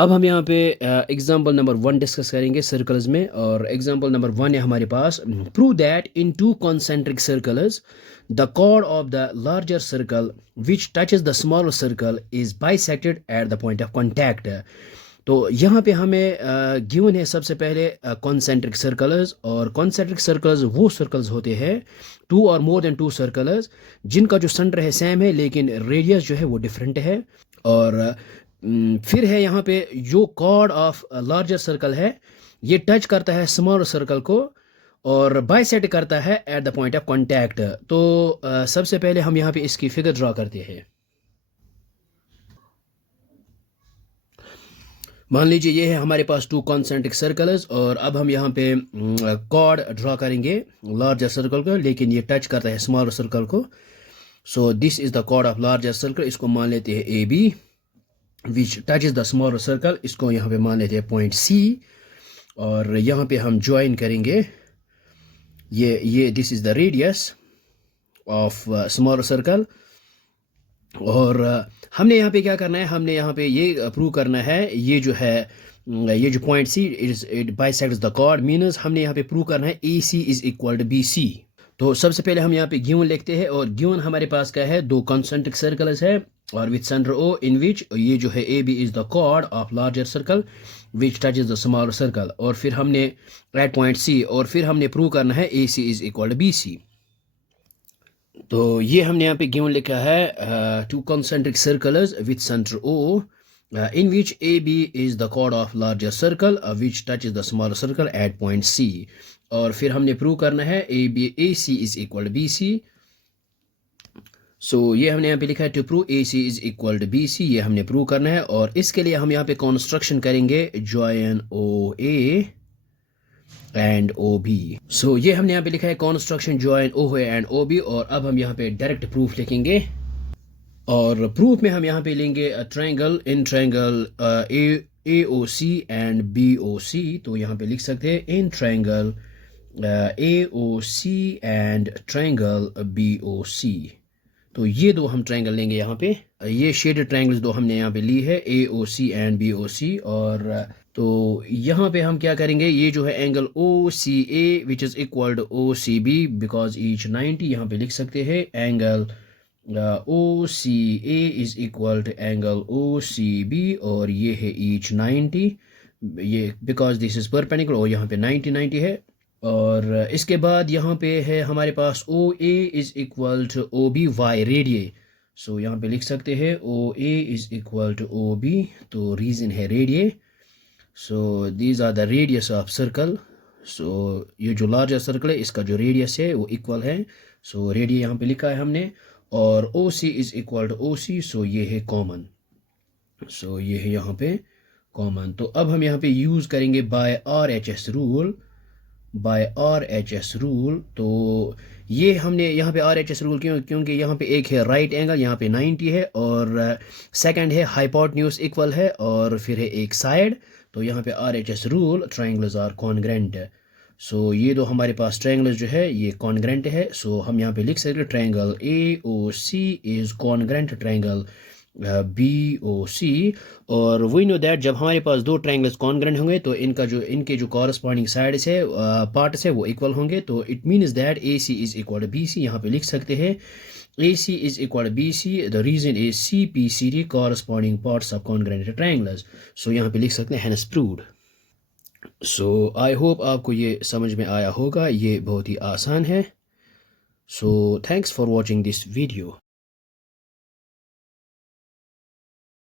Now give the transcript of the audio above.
अब हम यहाँ पे एग्जांपल नंबर 1 डिस्कस करेंगे सर्कल्स में। और एग्जांपल नंबर 1 है हमारे पास, prove that in two concentric circles the chord of the larger circle which touches the smaller circle is bisected at the point of contact. तो यहाँ पे हमें गिवन है सबसे पहले कॉन्सेंट्रिक सर्कल्स। और कॉन्सेंट्रिक सर्कल्स वो सर्कल्स होते हैं, टू और मोर देन टू सर्कल्स, जिनका जो सेंटर है सेम है लेकिन रेडियस जो है वो डिफरेंट है। और फिर है यहाँ पे जो कॉर्ड ऑफ लार्जर सर्कल है ये टच करता है स्मॉलर सर्कल को और बाइसेक्ट करता है eight the point of contact. तो सबसे पहले हम यहाँ पे इसकी फिगर ड्रॉ करते हैं। मान लीजिए ये है हमारे पास टू कॉन्सेंट्रिक सर्कल्स और अब हम यहाँ पे कॉर्ड ड्रॉ करेंगे लार्जर सर्कल को, लेकिन ये टच करता है स्मॉलर सर्कल को। So this is the chord of larger circle, इसको मान लेते हैं A B, which touch is the smaller circle, इसको यहाँ पे मान लेते हैं पॉइंट सी। और यहाँ पे हम ज्वाइन करेंगे ये this is the radius of smaller circle. और हमने यहाँ पे क्या करना है, हमने यहाँ पे ये प्रूव करना है ये जो है ये जो point C it bisects the chord, means हमने यहाँ पे प्रूव करना है A C is equal to B C. तो सबसे पहले हम यहाँ पे गिवन लिखते हैं और गिवन हमारे पास क्या है, दो कॉन्सेंट्रिक सर्कल्स है और विथ सेंटर ओ इन विच ये जो है A B is the chord of larger circle which touches the smaller circle. और फिर हमने एट पॉइंट सी और फिर हमने प्रूव करना है A C is equal to B C. तो ये हमने यहाँ पे गिवन लिखा है two concentric circles with centre O in which AB is the chord of larger circle which touches the smaller circle at point C। और फिर हमने प्रूव करना है AC is equal to BC। सो ये हमने यहाँ पे लिखा है to prove AC is equal to BC, ये हमने प्रूव करना है। और इसके लिए हम यहाँ पे कॉन्स्ट्रक्शन करेंगे join OA and O B. So ये हमने यहाँ पे लिखा है construction join O and O B. और अब हम यहाँ पे डायरेक्ट प्रूफ लिखेंगे और प्रूफ में हम यहाँ पे लेंगे triangle in triangle A O C and B O C. तो यहाँ पे लिख सकते हैं in triangle A O C and triangle B O C. तो ये दो हम ट्रायंगल लेंगे यहाँ पे, ये शेडेड ट्रायंगल्स दो हमने यहाँ पे ली है ए O C and B O C. और तो यहाँ पे हम क्या करेंगे, ये जो है angle O C A which is equal to O C B because each 90, यहाँ पे लिख सकते हैं angle O C A is equal to angle O C B और ये है ईच 90, ये बिकॉज दिस इज परपेंडिकुलर और यहाँ पे 90 है। और इसके बाद यहाँ पे है हमारे पास O A is equal to O B by radii. So यहाँ पे लिख सकते हैं O A is equal to O B, तो रीजन है radii. So these are the radius of circle. So ये जो लार्जर सर्कल है इसका जो रेडियस है वो इक्वल है। सो रेडियस यहाँ पे लिखा है हमने और ओ C is equal to O सी, सो ये है कॉमन। सो ये है यहाँ पे कॉमन। तो अब हम यहाँ पे यूज़ करेंगे by R H S rule, by R H S rule. तो ये हमने यहाँ पे आर एच एस रूल क्योंकि यहाँ पे एक है राइट एंगल, यहाँ पे 90 है और सेकंड है हाइपोटेन्यूज इक्वल है और फिर है एक साइड। तो यहाँ पे R H S rule triangles are congruent. So ये दो हमारे पास ट्रायंगल्स जो है ये कॉन्ग्रेंट है। सो हम यहाँ पे लिख सकते हैं triangle A O C is congruent triangle B O C. और वी नो दैट जब हमारे पास दो ट्रायंगल्स कॉन्ग्रेंट होंगे तो इनके जो कॉरस्पॉन्डिंग साइड्स है पार्ट्स है वो इक्वल होंगे। तो it means that A C is equal to B C. यहाँ पे लिख सकते हैं A C is equal to B C, the reason is C P C D corresponding parts of congruent triangles. So यहाँ पे लिख सकते हैं hence proved. So I hope आपको ये समझ में आया होगा, ये बहुत ही आसान है। So thanks for watching this video.